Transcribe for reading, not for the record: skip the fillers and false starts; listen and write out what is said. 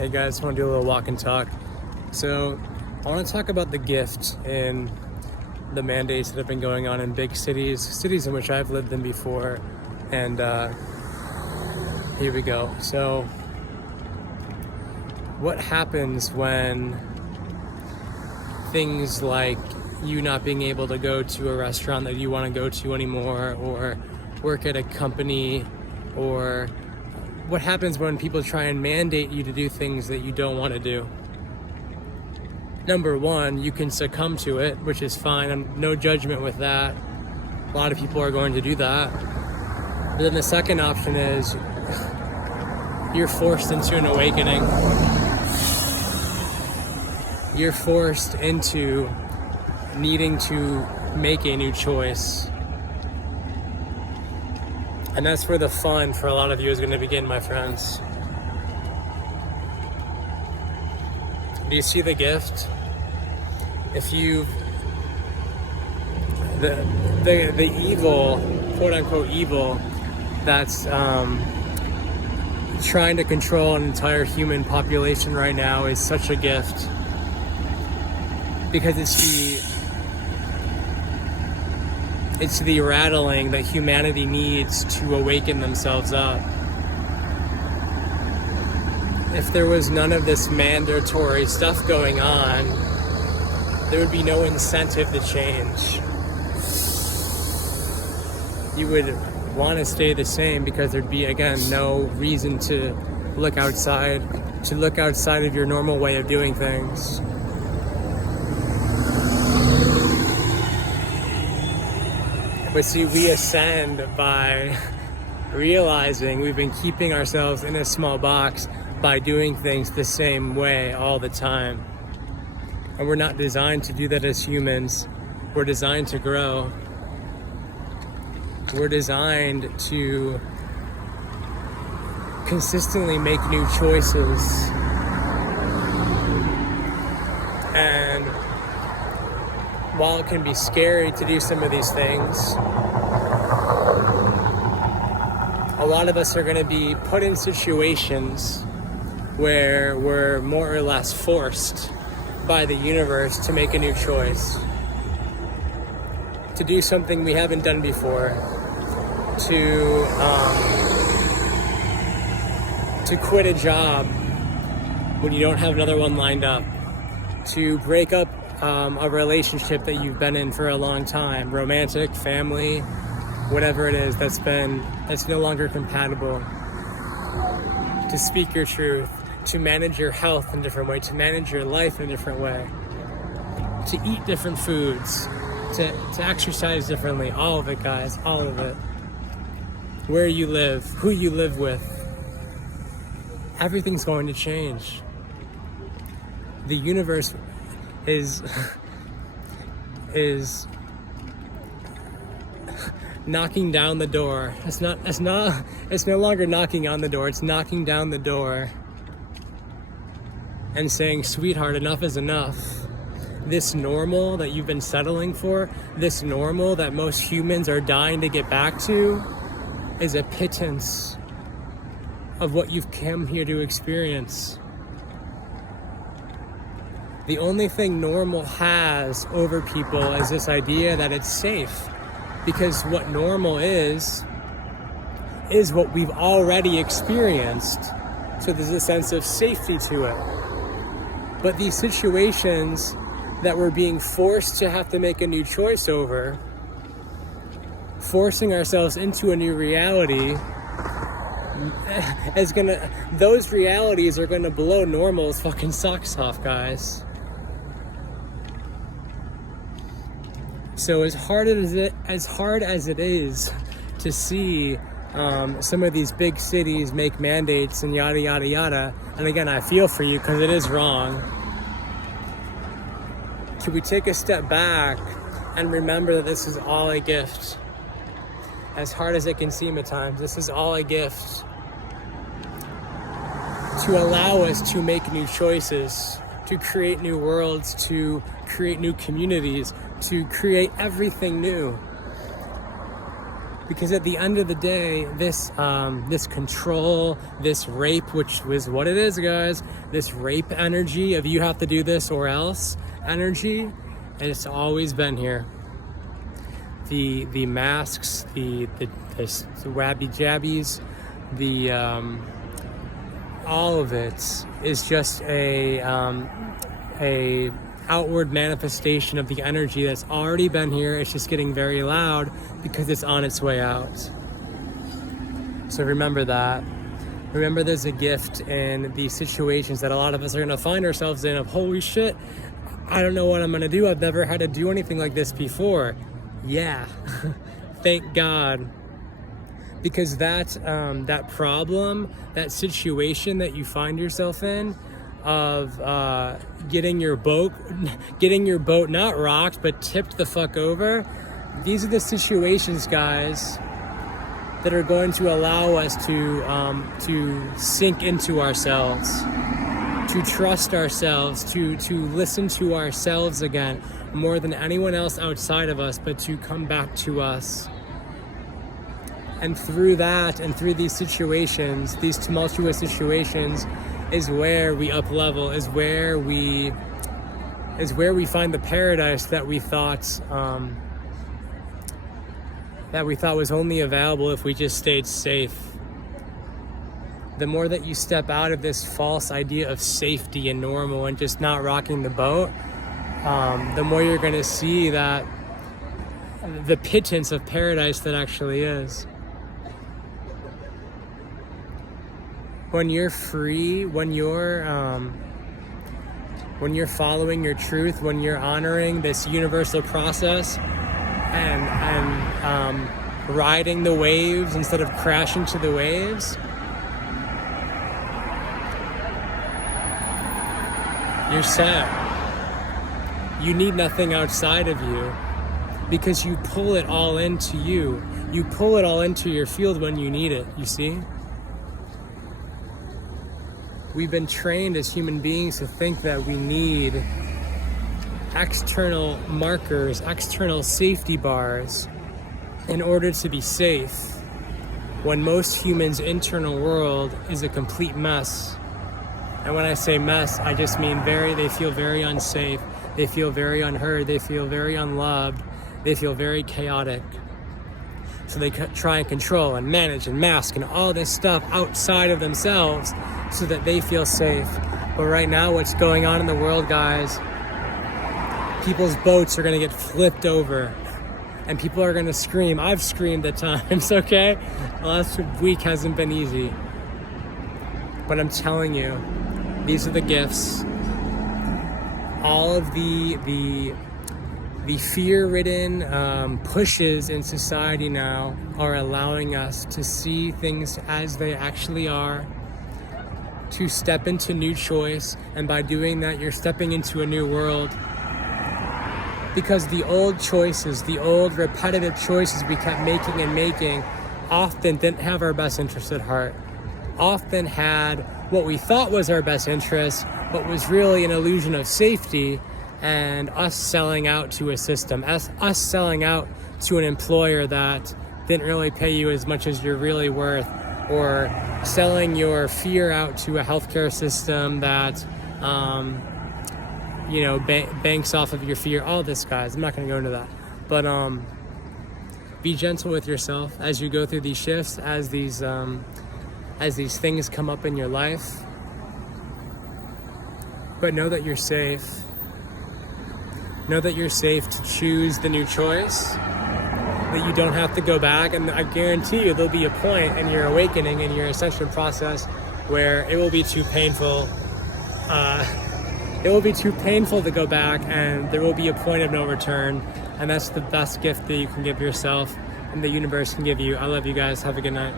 Hey guys, want to do a little walk and talk. So I want to talk about the gift in the mandates that have been going on in big cities in which I've lived in before. And here we go. So what happens when things like you not being able to go to a restaurant that you want to go to anymore, or work at a company, or what happens when people try and mandate you to do things that you don't want to do? Number one, you can succumb to it, which is fine. I'm no judgment with that. A lot of people are going to do that. But then the second option is you're forced into an awakening. You're forced into needing to make a new choice. And that's where the fun for a lot of you is going to begin, my friends. Do you see the gift? If you, the evil, quote unquote evil, that's trying to control an entire human population right now is such a gift. Because it's the rattling that humanity needs to awaken themselves up. If there was none of this mandatory stuff going on, there would be no incentive to change. You would want to stay the same because there'd be, again, no reason to look outside of your normal way of doing things. But see, we ascend by realizing we've been keeping ourselves in a small box by doing things the same way all the time. And we're not designed to do that as humans. We're designed to grow. We're designed to consistently make new choices. And while it can be scary to do some of these things, a lot of us are going to be put in situations where we're more or less forced by the universe to make a new choice, to do something we haven't done before, to quit a job when you don't have another one lined up, to break up a relationship that you've been in for a long time, romantic, family, whatever it is that's no longer compatible, to speak your truth, to manage your health in a different way, to manage your life in a different way, to eat different foods, to exercise differently, all of it, guys, all of it. Where you live, who you live with, everything's going to change. The universe is knocking down the door. It's no longer knocking on the door, it's knocking down the door and saying, sweetheart, enough is enough. This normal that you've been settling for, this normal that most humans are dying to get back to, is a pittance of what you've come here to experience. The only thing normal has over people is this idea that it's safe, because what normal is what we've already experienced. So there's a sense of safety to it. But these situations that we're being forced to have to make a new choice over, forcing ourselves into a new reality, those realities are gonna blow normal's fucking socks off, guys. So as hard as it is to see some of these big cities make mandates and yada yada yada, and again, I feel for you because it is wrong. Can we take a step back and remember that this is all a gift? As hard as it can seem at times, this is all a gift to allow us to make new choices, to create new worlds, to create new communities, to create everything new. Because at the end of the day, this control, this rape, which was what it is, guys, this rape energy of you have to do this or else energy, and it's always been here. The masks, the wabby jabbies, all of it is just a outward manifestation of the energy that's already been here. It's just getting very loud because it's on its way out. So remember that. Remember there's a gift in these situations that a lot of us are going to find ourselves in of, holy shit, I don't know what I'm going to do. I've never had to do anything like this before. Yeah, thank God. Because that problem, that situation that you find yourself in, of getting your boat not rocked but tipped the fuck over, these are the situations, guys, that are going to allow us to sink into ourselves, to trust ourselves, to listen to ourselves again more than anyone else outside of us, but to come back to us. And through that, and through these situations, these tumultuous situations, is where we up level, is where we find the paradise that we thought was only available if we just stayed safe. The more that you step out of this false idea of safety and normal and just not rocking the boat, the more you're going to see that the pittance of paradise that actually is. When you're free, when you're following your truth, when you're honoring this universal process and riding the waves instead of crashing to the waves, you're set. You need nothing outside of you because you pull it all into you. You pull it all into your field when you need it, you see? We've been trained as human beings to think that we need external markers, external safety bars in order to be safe, when most humans' internal world is a complete mess. And when I say mess, I just mean they feel very unsafe, they feel very unheard, they feel very unloved, they feel very chaotic. So they try and control and manage and mask and all this stuff outside of themselves so that they feel safe. But right now, what's going on in the world, guys, people's boats are going to get flipped over and people are going to scream. I've screamed at times, okay? The last week hasn't been easy. But I'm telling you, these are the gifts. All of the fear-ridden pushes in society now are allowing us to see things as they actually are, to step into new choice, and by doing that, you're stepping into a new world. Because the old choices, the old repetitive choices we kept making often didn't have our best interest at heart, often had what we thought was our best interest, but was really an illusion of safety, and us selling out to a system, us selling out to an employer that didn't really pay you as much as you're really worth, or selling your fear out to a healthcare system that banks off of your fear. All this, guys, I'm not going to go into that, but be gentle with yourself as you go through these shifts, as these things come up in your life. But know that you're safe. Know that you're safe to choose the new choice, that you don't have to go back. And I guarantee you there'll be a point in your awakening, in your ascension process, where it will be too painful. It will be too painful to go back, and there will be a point of no return. And that's the best gift that you can give yourself and the universe can give you. I love you guys. Have a good night.